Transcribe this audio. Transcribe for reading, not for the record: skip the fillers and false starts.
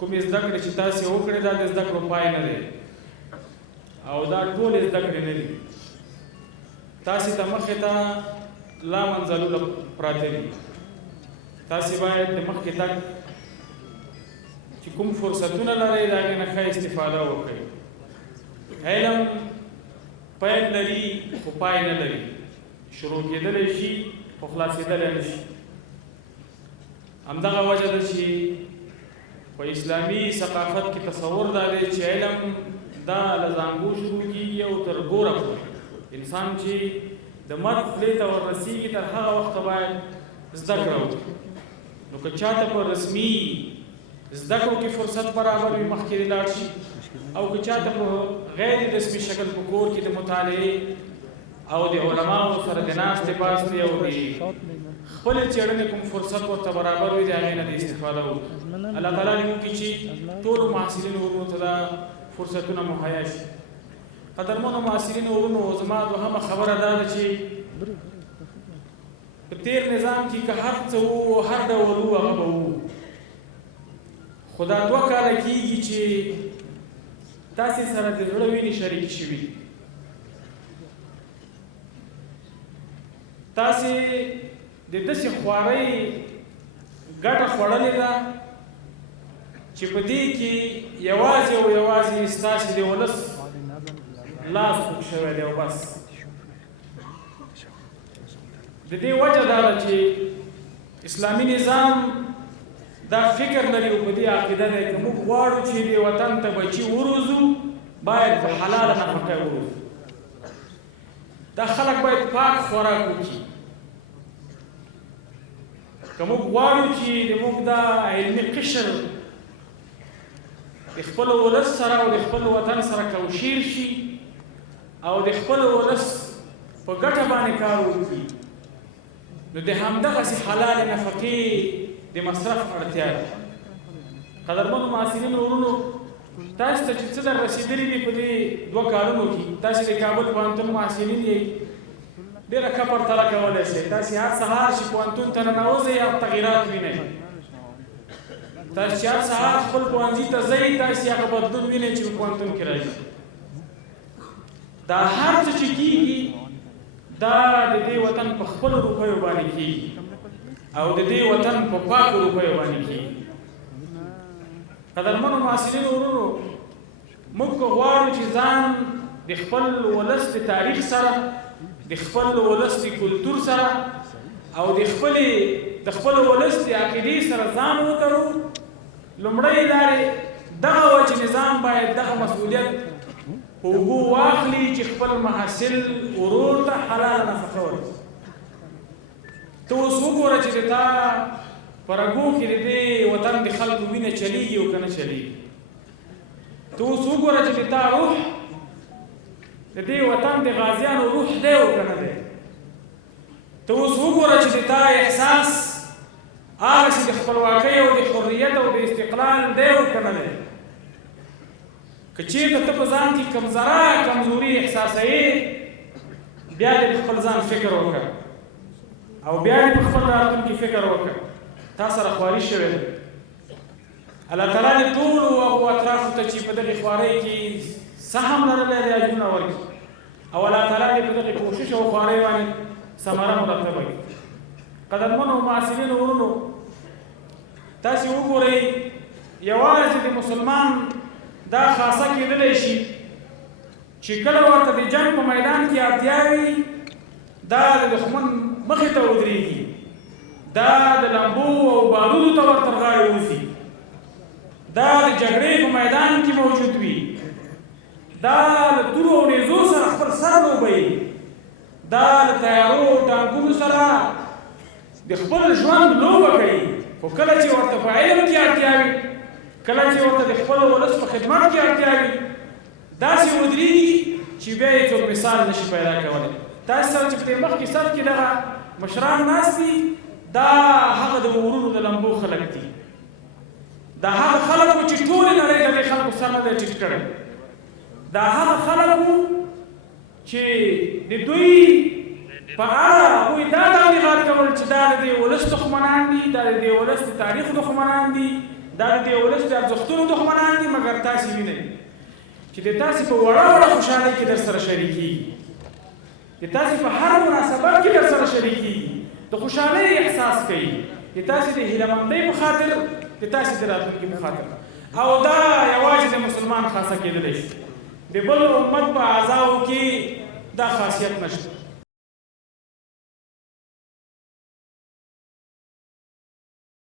کومې زده کړې چې تاسې وکړې دا د زده کړو پای نه دی او دا ټولې زده کړې نه دي. تاسې ته مخې ته لا منزلونه پراته دي. تاسې باید د مخکې تګ چې کوم فرصتونه لرئ د هغې نه ښه استفاده وکړئ. علم پیل لري خو پای نه لري. شروع کېدلی شي خو خلاصېدلی نه شي. همدغه وجه ده چې په اسلامي ثقافت کې تصور دا دی چې علم دا له زانګو شروع کېږي او تر ګوره پورې. انسان چې د مرګ خولې ته وررسېږي تر هغه وخته باید زده کړه وکړي. نو که چاته په رسمي زده کړو کې فرصت برابر وي مخکې دې لاړ شي، او که چاته په غیر رسمي شکل په کور کې د مطالعې او د علماو سره د ناستې پاستې او د خپلې څېړنې کوم فرصت ورته برابر وي د هغې نه د استفاده وکړي. الله تعالی دې وکړي چې ټولو محصلینو ورونو ته دا فرصتونه مهیا شي. قدرمنو محصلینو ورونو، زما دوهمه خبره دا ده چې په تېر نظام کې که هر څه وو هر ډول وو هغه به وو، خو دا 2 کاله کېږي چې تاسې سره د زړه وینې شریکې شوي. تاسې د داسې خوارۍ ګټه خوړلې ده چې په دې کې یوازې او یوازې ستاسې د ولس لاس خوږ شوی دی او بس. د دې وجه دا ده چې اسلامي نظام دا فکر لري او په دې عقیده دی که موږ غواړو چې دې وطن ته بچي وروزو باید په حلاله نفقه وروزو. دا خلک باید پاک خوراک وکړي. که موږ غواړو چې د موږ دا علمي قشر د خپل ولس سره او د خپل وطن سره کوشیر شي او د خپل ولس په ګټه باندې کار وکړي، نو د همدغسې حلال نفقې د مصرف اړتیا ده. قدرمنو محصلینو ورونو، تاسو ته چې څه در رسېدلي دي په دې 2 کالونو کې، تاسې د کابل پوهنتون محصلین یئ، ډېره ښه پرتله کولی شئ. تاسې هر سهار چې پوهنتون ته ننوځئ او تغیرات وینئ. تاسې چې هر سهار خپل پوهنځي ته ځئ، تاسې هغه بدلون وینئ چې په پوهنتون کې راځي. دا هر څه چې کېږي دا د دې وطن په خپلو روپیو باندې کېږي او د دې وطن په پاکو روپیو باندې کېږي. قدرمنو محصلینو ورونو، موږ که غواړو چې ځان د خپل ولس د تاریخ سره، د خپل ولس د کلتور سره او د خپل ولس د عقیدې سره ځان وتړو، لومړۍ لارې دغه وه چې نظام باید دغه مسؤلیت په اوږو واخلي چې خپل محصل ورور ته حلاله نفقه ورکړي. ته اوس وګوره چې د تا په رګو کې د دې وطن د خلکو وینه چلیږي او که نه چلیږي. ته اوس وګوره چې د تا روح د دې وطن د غازیانو روح دی او که نه دی. ته اوس وګوره چې د تا احساس هغسې د خپلواکۍ او د حریت او د استقلال دی او که نه دی. که چېرته ته په ځان کې کمزوري احساسوې، بیا دې خپل ځان فکر وکړه او بیا دې په خپل راتلونکي فکر وکړه. تا سره خواري شوې ده. الله تعالی دې ټولو هغو اطرافو ته چې په دغې خوارۍ کې سهم لرلی دی اجرونه ورکړي، او الله تعالی دې په دغې کوشش او خوارۍ باندې ثمره مرتبه کړي. قدرمنو محصلینو ورونو، تاسې وګورئ یوازې د مسلمان دا خاصه کېدلی شي چې کله ورته د جنګ په میدان کې اړتیا وي، دا د دښمن مخې ته ودرېږي، دا د لمبو او بارودو ته ورته غاړې وځي، دا د جګړې په میدان کې موجود وي، دا له تورو او نیزو سره خپل سر لوبوي، دا له تیارو او ټانکونو سره د خپل ژوند لوبه کوي. خو کله چې ورته په علم کې اړتیا وي، کله چې ورته د خپل ولس په خدمت کې اړتیا وي، داسې ودرېږي چې بیا یې څوک مثال نشي پیدا کولی. تاسې سره چې په دې مخکې صف کې دغه مشران ناست دي، دا هغه د ورونو د لمبو خلک دي. دا هغه خلک وو چې ټولې نړۍ ته دې خلکو سر نه دی ټیټ کړی. دا هغه خلک وو چې د دوی په اړه هغوی دا تبلیغات کول چې دا د دې ولس دښمنان دي، دا د دې ولس د تاریخ دښمنان دي، دا د دې ولس د ارزښتونو دښمنان دي، مګر تاسې وینئ چې د تاسې په وړه وړه خوشحالۍ کې در سره شریکېږي، د تاسې په هر مناسبت کې در سره شریکېږي، د خوشحالۍ احساس کوي، د تاسې د هیلهمندۍ په خاطر، د تاسې د راتلونکي په خاطر. او دا یوازې د مسلمان خاصه کېدلی شي، د بل امت په اعضاو کې دا خاصیت نشته.